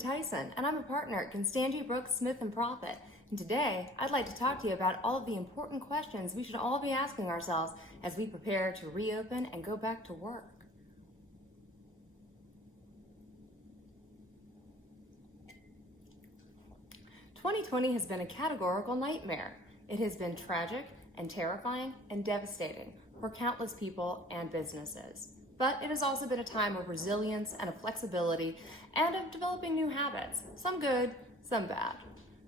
Tyson, and I'm a partner at Constangy, Brooks, Smith & Profit. And today, I'd like to talk to you about all of the important questions we should all be asking ourselves as we prepare to reopen and go back to work. "2020 has been a categorical nightmare. It has been tragic and terrifying and devastating for countless people and businesses. But it has also been a time of resilience and of flexibility and of developing new habits, some good, some bad.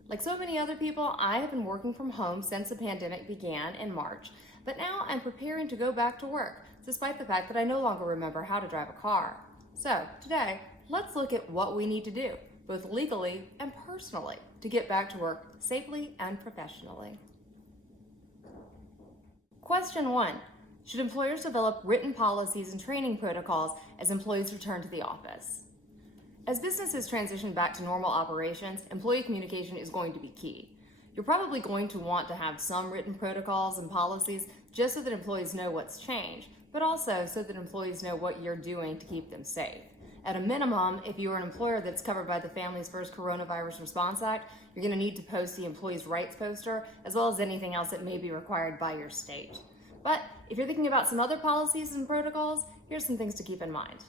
Like so many other people, I have been working from home since the pandemic began in March, but now I'm preparing to go back to work, despite the fact that I no longer remember how to drive a car. So today, let's look at what we need to do, both legally and personally, to get back to work safely and professionally. Question 1. Should employers develop written policies and training protocols as employees return to the office? As businesses transition back to normal operations, employee communication is going to be key. You're probably going to want to have some written protocols and policies just so that employees know what's changed, but also so that employees know what you're doing to keep them safe. At a minimum, if you're an employer that's covered by the Families First Coronavirus Response Act, you're going to need to post the Employees' Rights poster, as well as anything else that may be required by your state. But if you're thinking about some other policies and protocols, here's some things to keep in mind.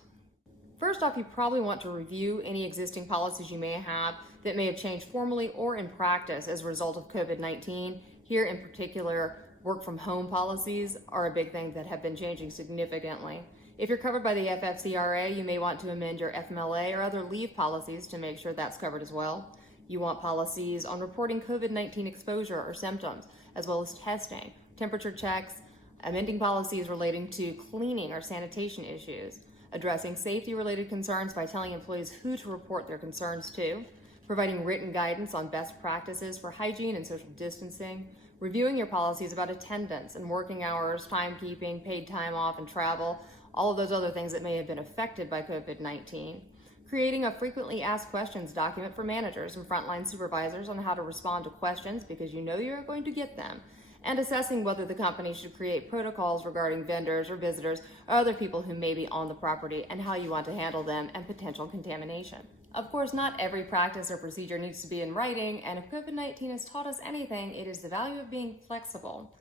First off, you probably want to review any existing policies you may have that may have changed formally or in practice as a result of COVID-19. Here in particular, work from home policies are a big thing that have been changing significantly. If you're covered by the FFCRA, you may want to amend your FMLA or other leave policies to make sure that's covered as well. You want policies on reporting COVID-19 exposure or symptoms, as well as testing, temperature checks, amending policies relating to cleaning or sanitation issues, addressing safety-related concerns by telling employees who to report their concerns to, providing written guidance on best practices for hygiene and social distancing, reviewing your policies about attendance and working hours, timekeeping, paid time off, and travel, all of those other things that may have been affected by COVID-19, creating a frequently asked questions document for managers and frontline supervisors on how to respond to questions because you know you're going to get them, and assessing whether the company should create protocols regarding vendors or visitors or other people who may be on the property and how you want to handle them and potential contamination. Of course, not every practice or procedure needs to be in writing, and if COVID-19 has taught us anything, it is the value of being flexible.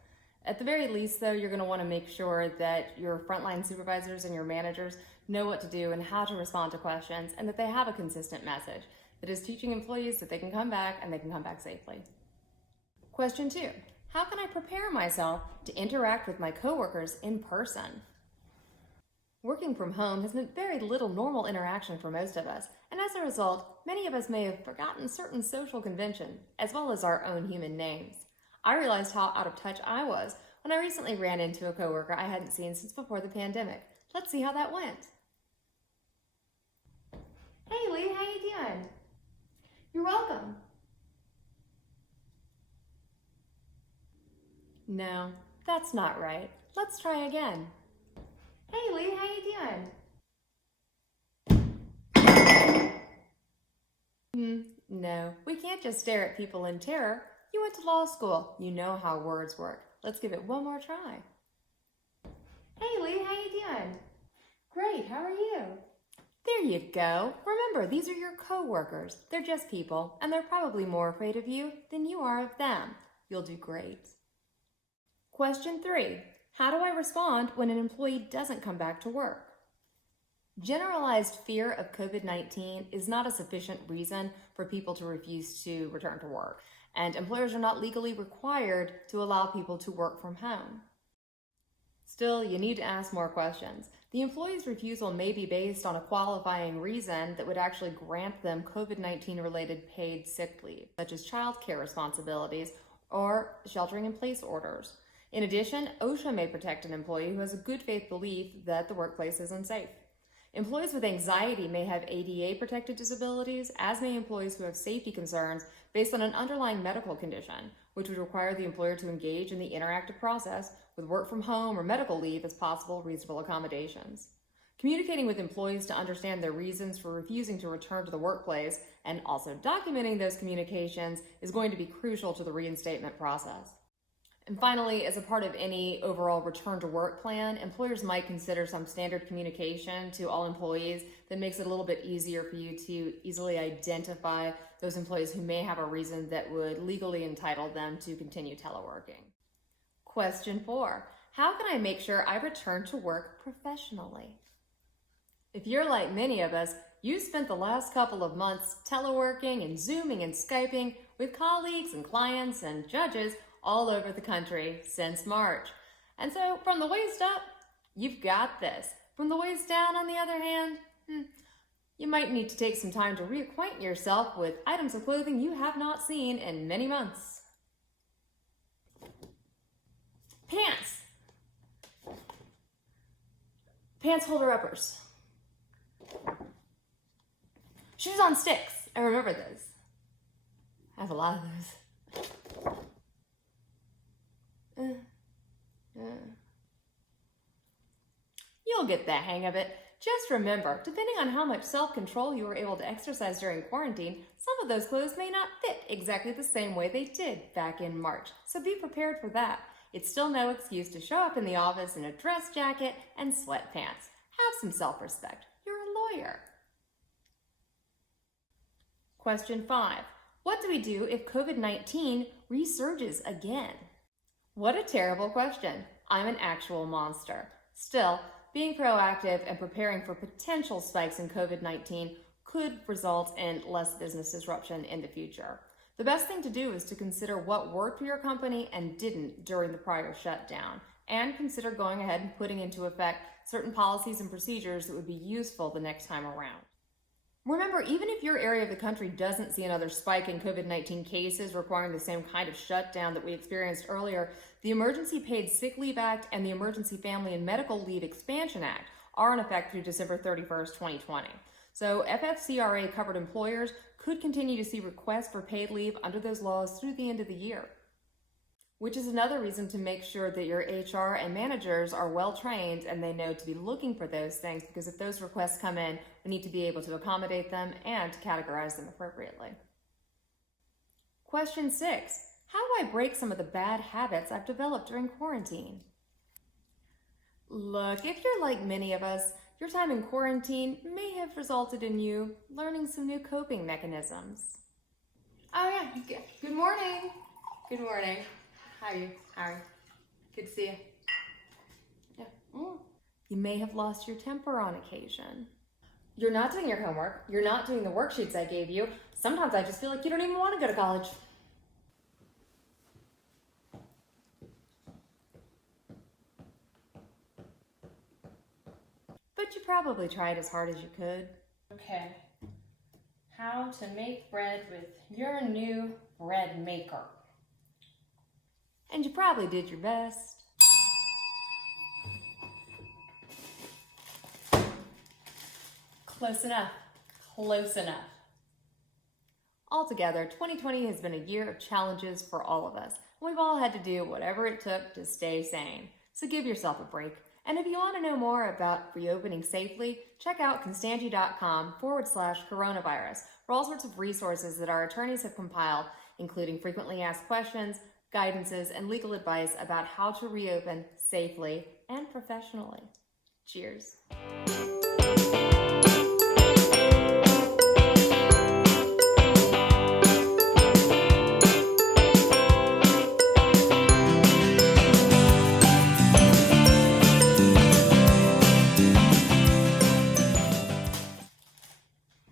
At the very least, though, you're going to want to make sure that your frontline supervisors and your managers know what to do and how to respond to questions, and that they have a consistent message that is teaching employees that they can come back and they can come back safely. Question 2. How can I prepare myself to interact with my coworkers in person? Working from home has meant very little normal interaction for most of us, and as a result, many of us may have forgotten certain social conventions, as well as our own human names. I realized how out of touch I was when I recently ran into a coworker I hadn't seen since before the pandemic. Let's see how that went. "Hey Leigh, how you doing?" "You're welcome." "No, that's not right. Let's try again." "Hey Leigh, how you doing?" No, we can't just stare at people in terror. You went to law school. You know how words work. Let's give it one more try. "Hey Leigh, how you doing?" "Great, how are you?" There you go. Remember, these are your coworkers. They're just people, and they're probably more afraid of you than you are of them. You'll do great. Question 3. How do I respond when an employee doesn't come back to work? Generalized fear of COVID-19 is not a sufficient reason for people to refuse to return to work, and employers are not legally required to allow people to work from home. Still, you need to ask more questions. The employee's refusal may be based on a qualifying reason that would actually grant them COVID-19 related paid sick leave, such as childcare responsibilities or sheltering in place orders. In addition, OSHA may protect an employee who has a good faith belief that the workplace is unsafe. Employees with anxiety may have ADA protected disabilities, as may employees who have safety concerns based on an underlying medical condition, which would require the employer to engage in the interactive process with work from home or medical leave as possible reasonable accommodations. Communicating with employees to understand their reasons for refusing to return to the workplace and also documenting those communications is going to be crucial to the reinstatement process. And finally, as a part of any overall return to work plan, employers might consider some standard communication to all employees that makes it a little bit easier for you to easily identify those employees who may have a reason that would legally entitle them to continue teleworking. Question 4, how can I make sure I return to work professionally? If you're like many of us, you spent the last couple of months teleworking and Zooming and Skyping with colleagues and clients and judges all over the country since March. And so from the waist up, you've got this. From the waist down, on the other hand, you might need to take some time to reacquaint yourself with items of clothing you have not seen in many months. Pants. Pants holder-uppers. Shoes on sticks. I remember those. I have a lot of those. You'll get the hang of it. Just remember, depending on how much self-control you were able to exercise during quarantine, some of those clothes may not fit exactly the same way they did back in March. So be prepared for that. It's still no excuse to show up in the office in a dress jacket and sweatpants. Have some self-respect. You're a lawyer. Question 5. What do we do if COVID-19 resurges again? What a terrible question. I'm an actual monster. Still, being proactive and preparing for potential spikes in COVID-19 could result in less business disruption in the future. The best thing to do is to consider what worked for your company and didn't during the prior shutdown, and consider going ahead and putting into effect certain policies and procedures that would be useful the next time around. Remember, even if your area of the country doesn't see another spike in COVID-19 cases requiring the same kind of shutdown that we experienced earlier, the Emergency Paid Sick Leave Act and the Emergency Family and Medical Leave Expansion Act are in effect through December 31st, 2020. So FFCRA covered employers could continue to see requests for paid leave under those laws through the end of the year, which is another reason to make sure that your HR and managers are well trained and they know to be looking for those things, because if those requests come in, we need to be able to accommodate them and categorize them appropriately. Question 6. How do I break some of the bad habits I've developed during quarantine? Look, if you're like many of us, your time in quarantine may have resulted in you learning some new coping mechanisms. Oh yeah, good morning. Good morning. How are you? Good to see you. Yeah. You may have lost your temper on occasion. You're not doing your homework. You're not doing the worksheets I gave you. Sometimes I just feel like you don't even want to go to college. But you probably tried as hard as you could. Okay. How to make bread with your new bread maker. And you probably did your best. Close enough. Close enough. Altogether, 2020 has been a year of challenges for all of us. We've all had to do whatever it took to stay sane. So give yourself a break. And if you want to know more about reopening safely, check out constangy.com/coronavirus for all sorts of resources that our attorneys have compiled, including frequently asked questions, guidances, and legal advice about how to reopen safely and professionally. Cheers.